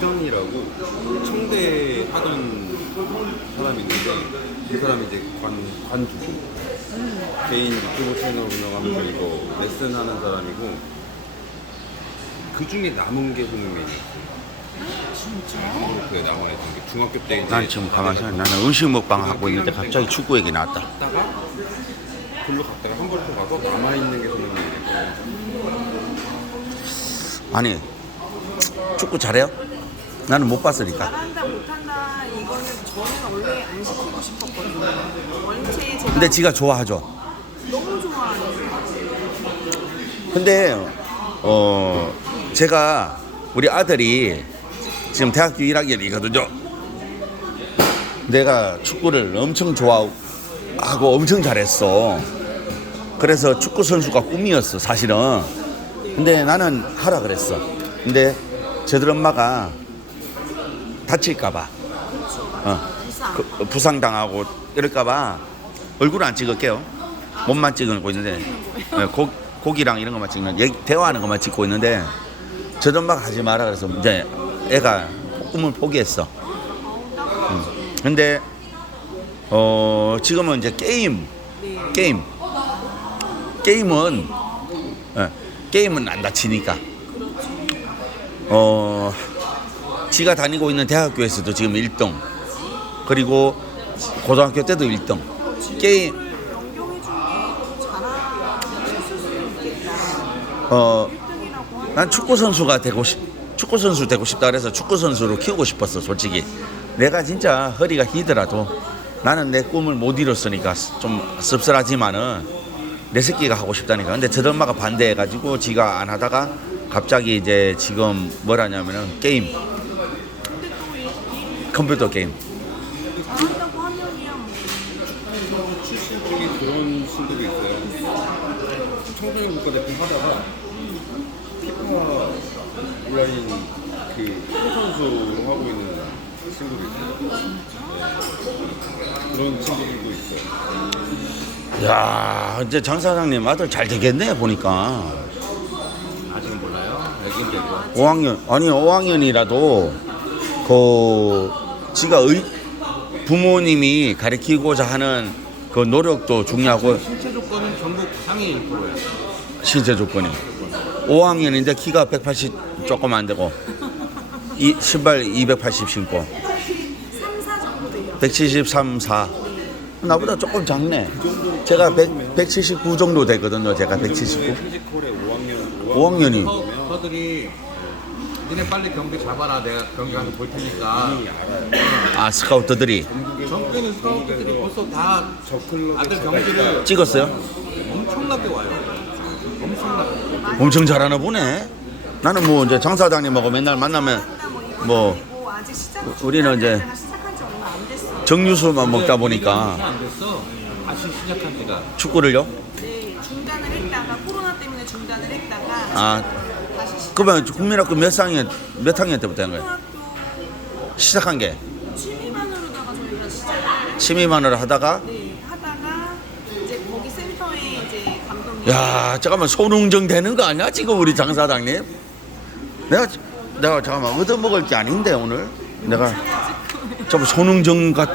이강이라고 청대 하던 사람이 있는데 그 사람이 이제 관, 관주고 개인 유튜브 채널 운영하면서 이거 레슨 하는 사람이고 그 중에 남은 게 손흥민이었어요. 진짜? 그 남은 애게 중학교 때 이제 난 지금 가만히 생각해. 나는 음식 먹방 하고 있는데 갑자기 축구 얘기 나왔다. 갔다가 글로 갔다가 한 번도 가서 남아있는 게 손흥민이었어요. 아니 축구 잘해요? 나는 못 봤으니까. 잘한다 못한다 이거는 저는 원래 안 시키고 싶었거든요. 원체 제가 근데 지가 좋아하죠. 너무 좋아해요. 근데 어 제가 우리 아들이 지금 대학교 1학년이거든요. 내가 축구를 엄청 좋아하고 엄청 잘했어. 그래서 축구 선수가 꿈이었어 사실은. 근데 나는 하라 그랬어. 근데 저들 엄마가 다칠까봐, 어, 그, 부상당하고 이럴까봐 얼굴 안 찍을게요. 몸만 찍고 있는데 네, 고, 고기랑 이런 것만 찍는 얘기, 대화하는 것만 찍고 있는데 엄마가 하지 마라 그래서 이제 애가 꿈을 포기했어. 음. 근데 어 지금은 이제 게임 게임 게임은 예, 게임은 안 다치니까 어 지가 다니고 있는 대학교에서도 지금 1등 그리고 고등학교 때도 1등 게임. 연경해 주기 잘하실 수도 있겠다. 어 1등이라고 하면 난 축구 선수가 되고 싶 축구 선수 되고 싶다 그래서 축구 선수로 키우고 싶었어 솔직히. 내가 진짜 허리가 기더라도 나는 내 꿈을 못 이뤘으니까 좀 씁쓸하지만은 내 새끼가 하고 싶다니까. 근데 저들 엄마가 반대해가지고 지가 안 하다가 갑자기 이제 지금 뭐라냐면은 게임 컴퓨터 게임 잘한다고 하면이야 뭐 출신 중에 그런 친구도 있어요. 청소년 국가대표 하다가 피파 온라인 그 선수로 하고 있는 친구도 있어요. 네. 그런 친구들도 있어요. 야 이제 장 사장님 아들 잘 되겠네 보니까 아직은 몰라요. 애기인데도. 5학년 아니 5학년이라도 그 지가 의, 부모님이 가르치고자 하는 그 노력도 중요하고 신체 조건은 전국 상위 1%예요. 신체 조건이 5학년인데 키가 180 조금 안 되고. 이 신발 280 신고. 3, 4 정도 돼요. 173, 4 나보다 조금 작네. 제가 100, 179 정도 되거든요. 제가 179 피지컬의 5학년 5학년이. 저들이 니네 빨리 경기 잡아라 내가 경기 가서 볼 테니까 아 스카우터들이 전국에는 스카우트들이 벌써 다 아들 경기를 찍었어요? 엄청나게 와요 엄청나게 엄청 잘하나 보네 나는 뭐 이제 장 사장님하고 맨날 만나면 뭐뭐 시작 우리는 이제 제가 시작한 지 얼마 안 됐어요. 정유수만 먹다 보니까 안 됐어 다시 시작한 지가 축구를요? 네, 중단을 했다가 코로나 때문에 중단을 했다가 아. 그러면 국민학교 몇 학년 몇 학년 때부터 한 거예요? 초등학교 시작한 게 취미반으로다가 저희가 시작을 취미만으로 하다가 네, 하다가 이제 거기 센터에 이제 감독님 야 잠깐만 손흥정 되는 거 아니야 지금 우리 장 사장님? 내가 내가 잠깐만 얻어 먹을 게 아닌데 오늘 내가 좀 손흥정 같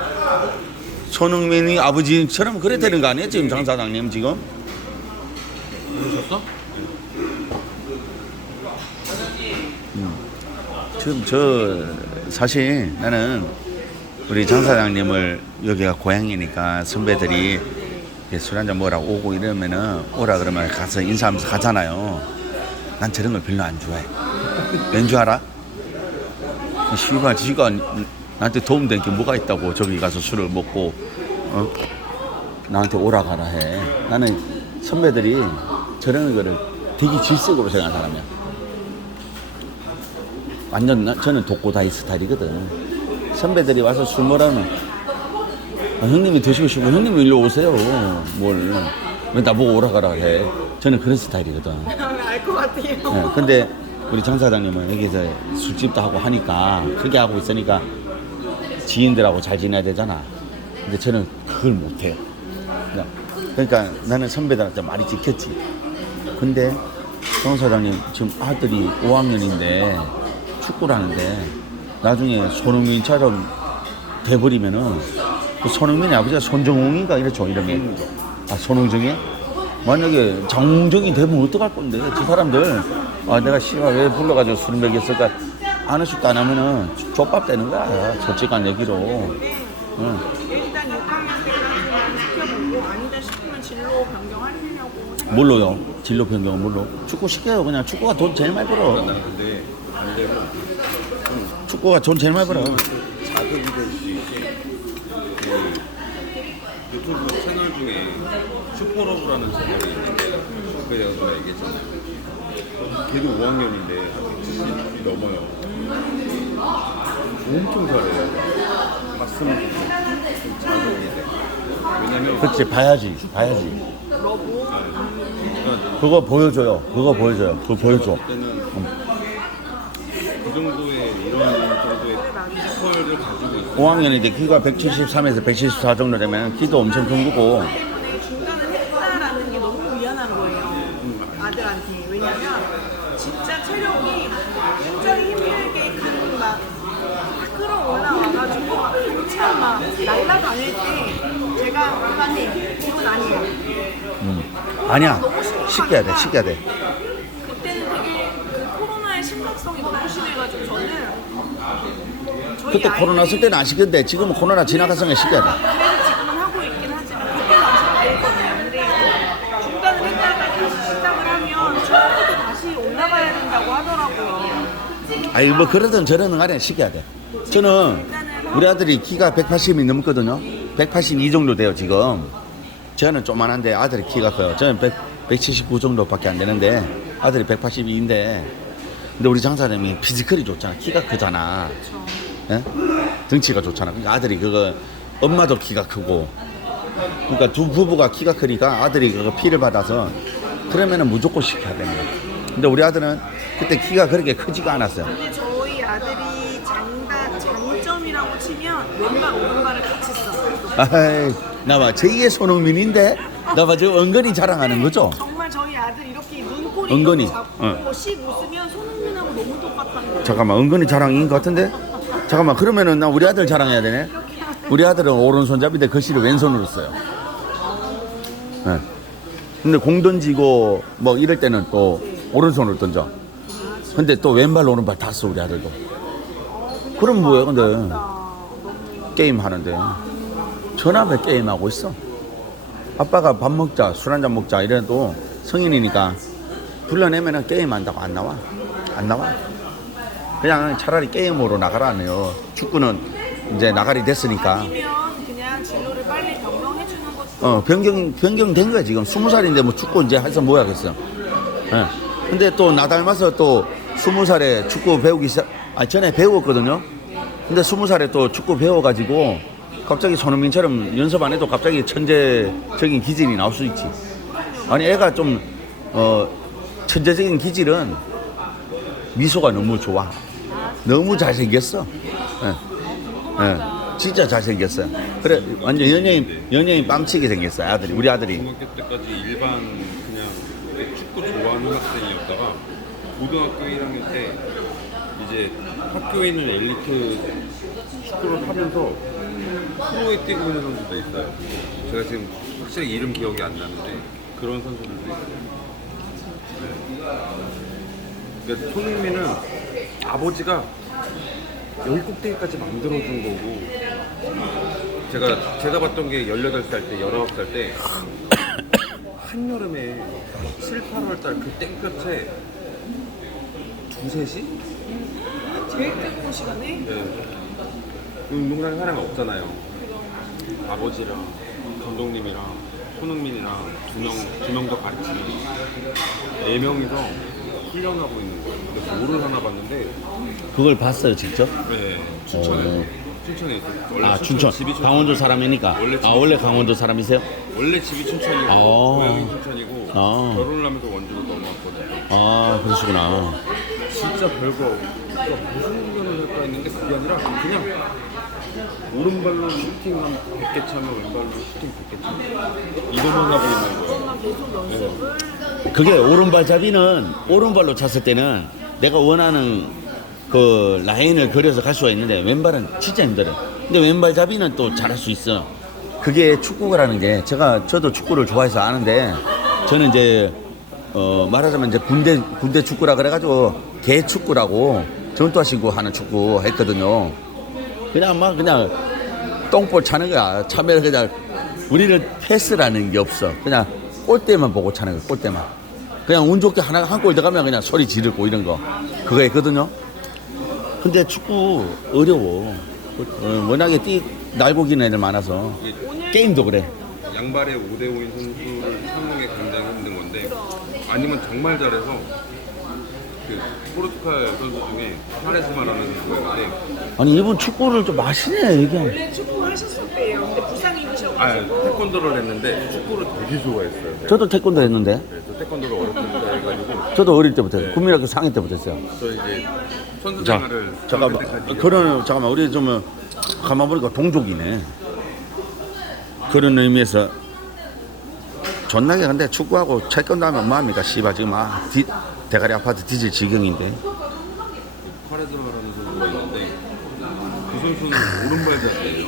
손흥민이 아버지처럼 그래 되는 거 아니에요 지금 장 사장님 지금? 그러셨어? 지금 저 사실 나는 우리 장 사장님을 여기가 고향이니까 선배들이 술 한잔 먹으라고 오고 이러면은 오라 그러면 가서 인사하면서 가잖아요. 난 저런 걸 별로 안 좋아해. 왠 줄 알아? 씨발 지가 나한테 도움된 게 뭐가 있다고 저기 가서 술을 먹고 어? 나한테 오라 가라 해. 나는 선배들이 저런 거를 되게 질색으로 생각하는 사람이야. 완전 나, 저는 독고다이 스타일이거든. 선배들이 와서 술 먹으면 아, 형님이 드시고 싶으면 형님 일로 오세요. 뭘. 왜 나보고 오라 가라 해. 저는 그런 스타일이거든. 알것 같아요. 예, 근데 우리 장 사장님은 여기서 술집도 하고 하니까 크게 하고 있으니까 지인들하고 잘 지내야 되잖아. 근데 저는 그걸 못해요. 그냥 그러니까 나는 선배들한테 많이 지켰지. 근데 장 사장님 지금 아들이 5학년인데 축구를 하는데 나중에 손흥민처럼 돼버리면은 그 손흥민의 아버지가 손정웅인가 이랬죠 이름이. 아 손흥정이? 만약에 장웅정이 되면 어떡할 건데 저 사람들. 아 내가 씨가 왜 불러가지고 술 먹였을까? 아는 식도 안 하면은 족밥 되는 거야 솔직한 얘기로. 응. 일단 6학년 때까지만 시켜보고 아니다 싶으면 진로 변경하시려고 생각 뭘로요. 진로 변경은 뭘로 축구 시켜요. 그냥 축구가 돈 제일 많이 벌어. 근데 반대로 축구가 돈 제일 많이 벌어 자극이 그 유튜브 채널 중에 슈퍼러브라는 채널이 있는데 그 내가 전에 얘기했잖아 걔도 5학년인데 70이 넘어요. 엄청 잘해요. 좋겠어 좀 자극이 돼. 왜냐면 그렇지 봐야지 봐야지. 그러니까 그거 보여줘요. 그거 보여줘요. 그거 보여줘. 그때는 그 정도의 이런 정도의 피지컬을 가지고 있어 5학년인데 키가 173에서 174 정도 되면 키도 엄청 큰 거고 때문에 중단을 했다라는 게 너무 미안한 거예요. 아들한테. 왜냐면 진짜 체력이 굉장히 힘들게 막 끌어올라와가지고 한참 막 날라다닐 때 제가 그만해. 이건 아니에요. 아니야 쉽게 해야 돼 쉽게 해야 돼 그때는 되게 그 코로나의 심각성이 너무 심해가지고 저는 저희 그때 아이들이 코로나 쓸 때는 안 시켰는데 지금은 코로나 지나갔으면 시켜야. 돼 그래도 지금은 하고 있긴 하지만 그때는 안 시켰거든요. 근데 중단을 했다가 다시 시작을 하면 처음부터 다시 올라가야 된다고 하더라고요. 아니 뭐 그러든 저러든 간에 시켜야 돼. 저는 우리 아들이 키가 180이 넘거든요. 182 정도 돼요 지금. 저는 조만한데 아들이 키가 커요. 저는 100, 179 정도밖에 안 되는데 아들이 182인데 근데 우리 장사님이 피지컬이 좋잖아. 키가 크잖아. 예? 등치가 좋잖아. 그러니까 아들이 그거 엄마도 키가 크고. 그러니까 두 부부가 키가 크니까 아들이 그거 피를 받아서 그러면은 무조건 시켜야 거야 근데 우리 아들은 그때 키가 그렇게 크지가 않았어요. 근데 저희 아들이 장단 장점이라고 치면 왼발 오른발을 같이 써요. 아이 나봐 제2의 손흥민인데 나봐 저 은근히 자랑하는 거죠? 정말 저희 아들 이렇게 눈꼬리 은근히, 이렇게 잡고 어. 씩 웃으면 잠깐만 은근히 자랑인 것 같은데? 잠깐만 그러면은 나 우리 아들 자랑해야 되네. 우리 아들은 오른손잡이인데 글씨를 왼손으로 써요. 네. 근데 공 던지고 뭐 이럴 때는 또 오른손으로 던져. 근데 또 왼발 오른발 다 써 우리 아들도. 그럼 뭐야 근데? 게임 하는데. 전화에 게임 하고 있어. 아빠가 밥 먹자 술 한잔 먹자 이래도 성인이니까 불러내면은 게임 한다고 안 나와. 안 나와 그냥 차라리 게임으로 나가라네요. 축구는 이제 나가리 됐으니까. 어 변경 변경된 거야 지금. 스무 살인데 뭐 축구 이제 해서 뭐 하겠어. 예. 근데 또 나 닮아서 또 스무 살에 축구 배우기 시작 아 전에 배웠거든요. 근데 스무 살에 또 축구 배워가지고 갑자기 손흥민처럼 연습 안 해도 갑자기 천재적인 기질이 나올 수 있지. 아니 애가 좀 어 천재적인 기질은 미소가 너무 좋아 너무 잘생겼어 예. 예. 진짜 잘생겼어요 그래 완전 연예인 연예인 뺨치게 생겼어 아들이 우리 아들이 중학교 때까지 일반 그냥 축구 좋아하는 학생이었다가 고등학교 1학년 때 이제 학교에 있는 엘리트 축구를 하면서 프로에 뛰고 있는 선수도 있어요. 제가 지금 확실히 이름 기억이 안 나는데 그런 선수들도 있어요. 네. 그러니까 손흥민은 아버지가 여기 꼭대기까지 만들어준 거고 제가 제가 봤던 게 18살 때 19살 때 한여름에 7, 8월 달 그 땡볕에 두세 시? 제일 뜨거운 시간에 네. 운동장에 사람이 없잖아요. 아버지랑 감독님이랑 손흥민이랑 두 명, 두 명더 같이 네 명이서 훈련하고 있는 거예요. 근데 뭐를 하나 봤는데 그걸 봤어요 직접? 네, 춘천에 춘천에 있어요. 원래 아 춘천 집이 춘천. 강원도 사람이니까 원래 아 원래 강원도 사람이세요? 원래 집이 춘천이고 아. 고향이 춘천이고 아. 결혼을 하면서 원주로 넘어왔거든요. 아 그러시구나 진짜 별거 무슨 훈련을 할까 했는데 그게 아니라 그냥 오른발로 슈팅 한 100개 차면 왼발로 슈팅 100개 차면 하고 있는 거예요. 엄마 계속 연습을 그게 오른발 잡이는 오른발로 찼을 때는 내가 원하는 그그 라인을 그려서 갈 수가 있는데 왼발은 진짜 힘들어. 근데 왼발 잡이는 또 잘할 수 있어. 그게 축구라는 게 제가 저도 축구를 좋아해서 아는데 저는 이제 어 말하자면 이제 군대 군대 축구라 그래가지고 개 축구라고 전투하시고 하는 축구 했거든요. 그냥 막 그냥 똥볼 차는 거야. 차면 그냥 우리는 패스라는 게 없어. 그냥 골대만 보고 차는 거야. 골대만. 그냥 운 좋게 하나 한 골 들어가면 그냥 소리 지르고 이런 거 그거 했거든요. 근데 축구 어려워. 어, 워낙에 뛰 날고 기는 애들 많아서 게임도 그래. 양발의 5대 5인 선수를 찾는 게 굉장히 힘든 건데 아니면 정말 잘해서 그 포르투갈 선수 중에 파레스마라는 선수가 있는데 아니 이분 축구를 좀 아시네 이게. 원래 축구 하셨을 때예요. 근데 부상 아 입으셔가지고 태권도를 했는데 축구를 되게 좋아했어요. 저도 태권도 했는데 그래서 태권도를 어렸을 때부터 해가지고 저도 어릴 때부터 했어요. 국민학교 상위 때부터 했어요. 저 이제 선수 자 생활을 잠깐만 그때까지 그런 잠깐만 우리 좀 가만 보니까 동족이네. 그런 의미에서 존나게 근데 축구하고 채권도 하면 뭐합니까 씨발 지금 아 디, 대가리 아파트 뒤질 지경인데 파레스마라는 선수가 있는데 그 선수는 오른발잡이에요.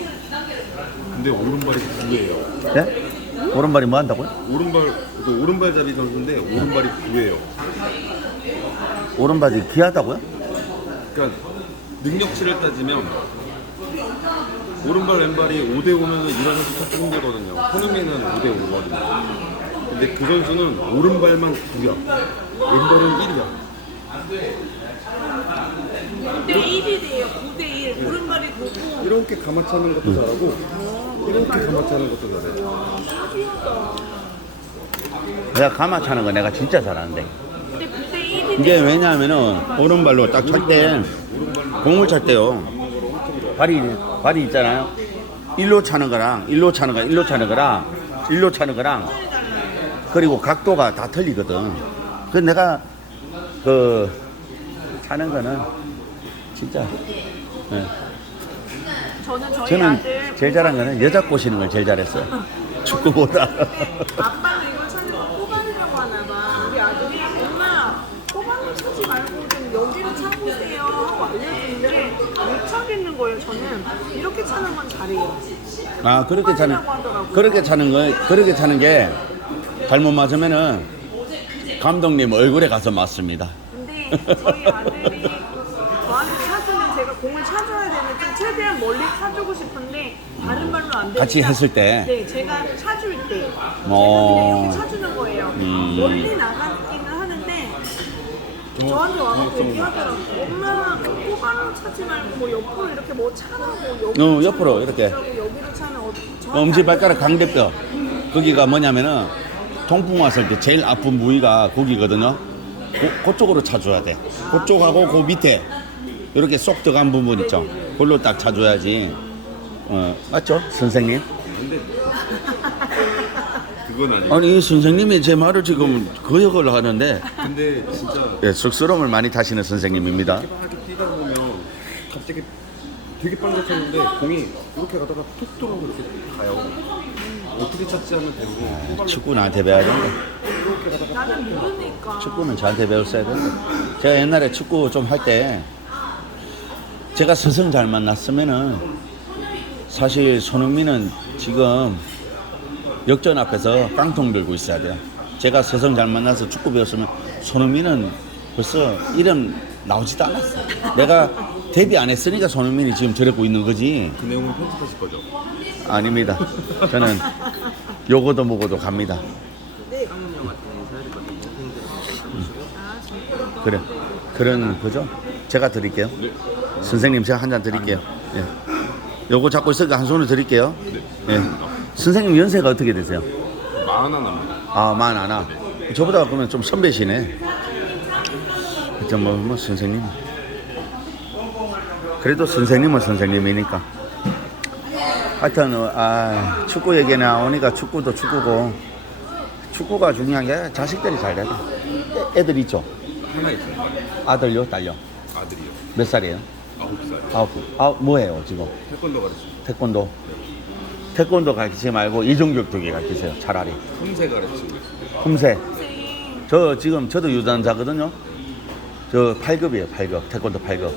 근데 오른발이 부예요. 네? 오른발이 뭐 한다고요? 오른발 그 오른발잡이 선수인데 오른발이 부예요. 오른발이 귀하다고요? 그러니까 능력치를 따지면 오른발 왼발이 5대 5면은 이런 선수 찾기 힘들거든요. 손흥민은 5대 5거든요. 근데 그 선수는 오른발만 9야. 왼발은 1이야. 9대 1이래요. 9대 1. 오른발이 9고 이렇게 감아차는 것도 잘하고 이렇게 감아차는 것도 잘해. 내가 가마 차는 거 내가 진짜 잘하는데 근데 9대 1이 이게 왜냐하면은 오른발로 딱 찰 때 공을 찰 때요 발이 발이 있잖아요 일로 차는 거랑 일로 차는 거 일로 차는 거랑 일로 차는 거랑 그리고 각도가 다 틀리거든 그래서 내가 그 차는 거는 진짜 예. 저는 저희 저는 아들 제일 잘한 거는 여자 꼬시는 걸 제일 잘했어요 축구보다 아빠는 이걸 찾는 거 뽑아내려고 하나 봐. 우리 아들이 엄마 뽑아내 찾지 말고 좀 여기를 찾으세요 하고 알려주는데 못 찾겠는 거예요. 저는 이렇게 찾는 건 잘해요. 아 그렇게 차는 뽑아내려고 하더라고요. 그렇게 차는 거 그렇게 차는 게 잘못 맞으면은 감독님 얼굴에 가서 맞습니다. 근데 저희 아들이 저한테 찾으면 제가 공을 찾아야 되는데 좀 최대한 멀리 찾주고 싶은데 다른 발로 안 되니까 같이 했을 때? 네 제가 찾을 때 어. 제가 그냥 이렇게 찾주는 거예요 음. 멀리 나가기는 하는데 저한테 와서 얘기하더라고 엄마 꼬바로 찾지 말고 뭐 옆으로 이렇게 뭐 차라고 어, 옆으로 이렇게. 여기로 차는 어디 엄지 발가락 강대뼈 거기가 뭐냐면은 통풍 왔을 때 제일 아픈 부위가 거기거든요. 그, 그쪽으로 차줘야 돼. 그쪽하고 그 밑에 이렇게 쏙 들어간 부분 있죠. 그걸로 딱 차줘야지. 어 맞죠, 선생님? 그건. 아니 이 선생님이 제 말을 지금 거역을 하는데 근데 진짜 예, 쑥스러움을 많이 타시는 선생님입니다. 이렇게 뛰다 보면 갑자기 되게 빨리 찼는데 공이 이렇게 가다가 툭 들어오고 이렇게 가요. 어떻게 찾지 하면 되고 축구 나한테 배워야 된다. 나는 모르니까 축구는 저한테 배웠어야 된다. 제가 옛날에 축구 좀 할 때 제가 스승 잘 만났으면은 사실 손흥민은 지금 역전 앞에서 깡통 들고 있어야 돼요. 제가 스승 잘 만나서 축구 배웠으면 손흥민은 벌써 이름 나오지도 않았어. 내가 데뷔 안 했으니까 손흥민이 지금 저러고 있는 거지. 그 내용은 편집하실 거죠? 아닙니다. 저는 요거도 뭐고도 갑니다. 그래. 그런 거죠. 제가 드릴게요. 선생님 제가 한 잔 드릴게요. 예. 요거 잡고 있으니까 한 손을 드릴게요. 예. 선생님 연세가 어떻게 되세요? 하나입니다. 아, 만 하나. 저보다 그러면 좀 선배시네. 그죠, 뭐, 뭐, 선생님. 그래도 선생님은 선생님이니까. 하여튼, 어, 아, 축구 얘기 나오니까 축구도 축구고, 축구가 중요한 게 자식들이 잘 돼야 돼. 애- 애들 있죠? 하나 있습니다. 아들요? 딸요? 아들이요. 몇 살이에요? 아홉 살. 아홉, 아홉, 뭐예요, 지금? 태권도 가르치고 태권도? 태권도 가르치지 말고 이종격 쪽에 가르치세요, 차라리. 흠세 가르치고 있습니다. 품새. 저 지금 저도 유단자거든요. 저 8급이에요, 8급. 태권도 8급.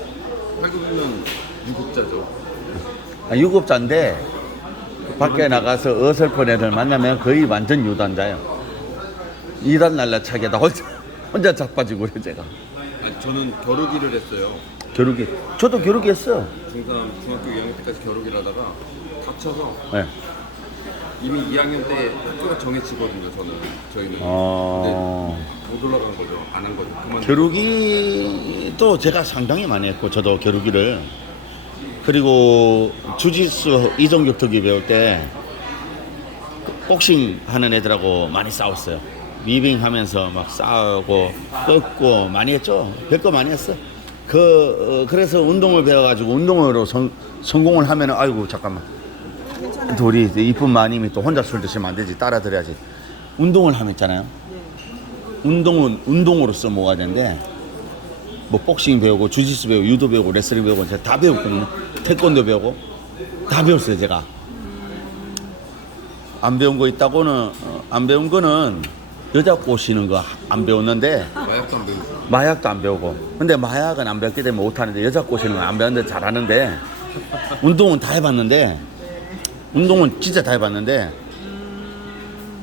한국이면 유급자죠. 아, 유급자인데 밖에 나가서 어설픈 애들 만나면 거의 완전 유단자예요. 이단 날라차게다 혼자 혼자 자빠지고 그래 제가. 아니, 저는 겨루기를 했어요. 겨루기. 저도 겨루기 했어. 중3, 중학교 2학년 때까지 겨루기를 하다가 다쳐서 네. 이미 2학년 때 학교가 정해지거든요, 저는. 저희는. 어. 근데 못 올라간 거죠. 안 한 거죠. 그만. 겨루기도 제가 상당히 많이 했고 저도 겨루기를 그리고 주짓수 이종격 투기 배울 때 복싱 하는 애들하고 많이 싸웠어요. 위빙 하면서 막 싸우고 꺾고 많이 했죠. 별거 많이 했어. 그 어, 그래서 운동을 배워가지고 운동으로 성, 성공을 하면은 아이고 잠깐만 또 우리 이쁜 마님이 또 혼자 술 드시면 안 되지 따라 드려야지. 운동을 하면 있잖아요. 운동은 운동으로서 뭐가 되는데 뭐 복싱 배우고 주짓수 배우고 유도 배우고 레슬링 배우고 제가 다 배웠거든요. 태권도 배우고 다 배웠어요 제가. 안 배운 거 있다고는 어, 안 배운 거는 여자 꼬시는 거 안 배웠는데 마약도 안 배우고. 마약도 안 배우고 근데 마약은 안 배웠기 때문에 못하는데 여자 꼬시는 건 안 배웠는데 잘하는데 운동은 다 해봤는데 운동은 진짜 다 해봤는데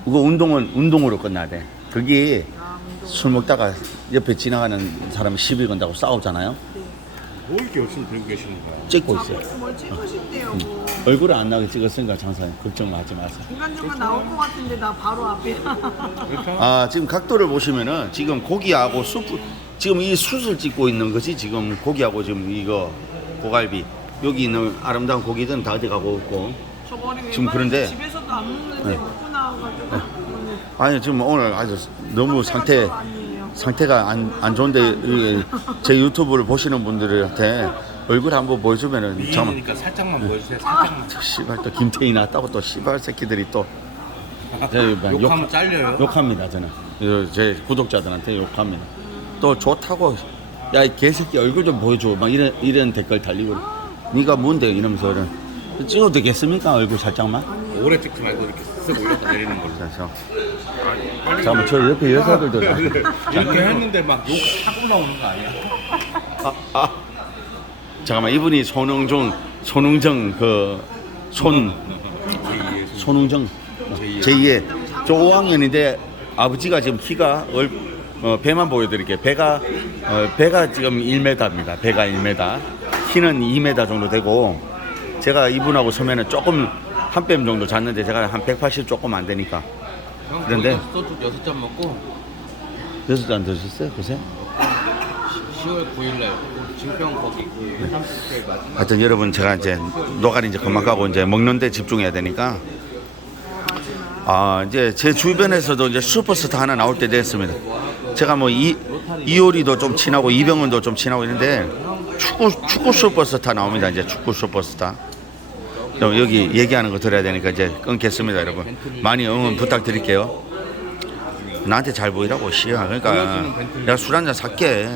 그거 운동은 운동으로 끝나야 돼 그게 술 먹다가 옆에 지나가는 사람이 시비 건다고 싸우잖아요. 뭐 이렇게 열심히 들고 계시는 거야? 찍고 있어요. 자꾸 뭘 찍으신대요 뭐. 얼굴을 안 나게 찍었으니까 장사님 걱정하지 마세요. 중간중간 나올 것 같은데 나 바로 앞이야 아 지금 각도를 보시면은 지금 고기하고 수프 지금 이 숯을 찍고 있는 것이 지금 고기하고 지금 이거 고갈비. 여기 있는 아름다운 고기들은 다 어디 가고 있고. 저번에 지금 그런데- 집에서도 안 먹는데 네. 먹고 오늘 아니 지금 오늘 아주 너무 상태 상태가 안, 안 좋은데 제 유튜브를 보시는 분들한테 얼굴 한번 보여주면은 미인이니까 살짝만 보여주세요. 살짝만. 씨발 또 김태희 나왔다고 또 씨발 새끼들이 또 제 욕- 욕하면 잘려요. 욕합니다 저는 제 구독자들한테 욕합니다 또 좋다고 야 이 개새끼 얼굴 좀 보여줘 막 이런 이런 댓글 달리고 네가 뭔데 이러면서 이런 찍어도 되겠습니까? 얼굴 살짝만? 오래 찍지 말고 이렇게 쓱 올렸다 내리는 걸로. 그래서. 잠깐만 저 옆에 여자들도 다. 이렇게 했는데 막욕 하고 나오는 거 아니야? 아, 잠깐만 이분이 손흥정 손흥정 그 손. 손흥정. 제2의 저 5학년인데 아버지가 지금 키가 얼, 어, 배만 보여드릴게요. 배가 어, 배가 지금 1m입니다. 배가 1m 키는 2m 정도 되고 제가 이분하고 서면은 조금 한 뺨 정도 잤는데 제가 한 180 조금 안 되니까 형 그런데- 거기서 소주 여섯 잔 먹고 여섯 잔 드셨어요 그새? 10월 9일날 진평 거기 그 30회 마지막 하여튼 여러분 제가 이제 노가리 이제 그만 가고 이제 먹는 데 집중해야 되니까 아 이제 제 주변에서도 이제 슈퍼스타 하나 나올 때 됐습니다. 제가 뭐 이, 이효리도 좀 친하고 이병헌도 좀 친하고 있는데 축구 축구 슈퍼스타 나옵니다. 이제 축구 슈퍼스타. 그럼 여기 얘기하는 거 들어야 되니까 이제 끊겠습니다, 여러분. 많이 응원 부탁드릴게요. 나한테 잘 보이라고 씨야. 그러니까 내가 술 한잔 살게.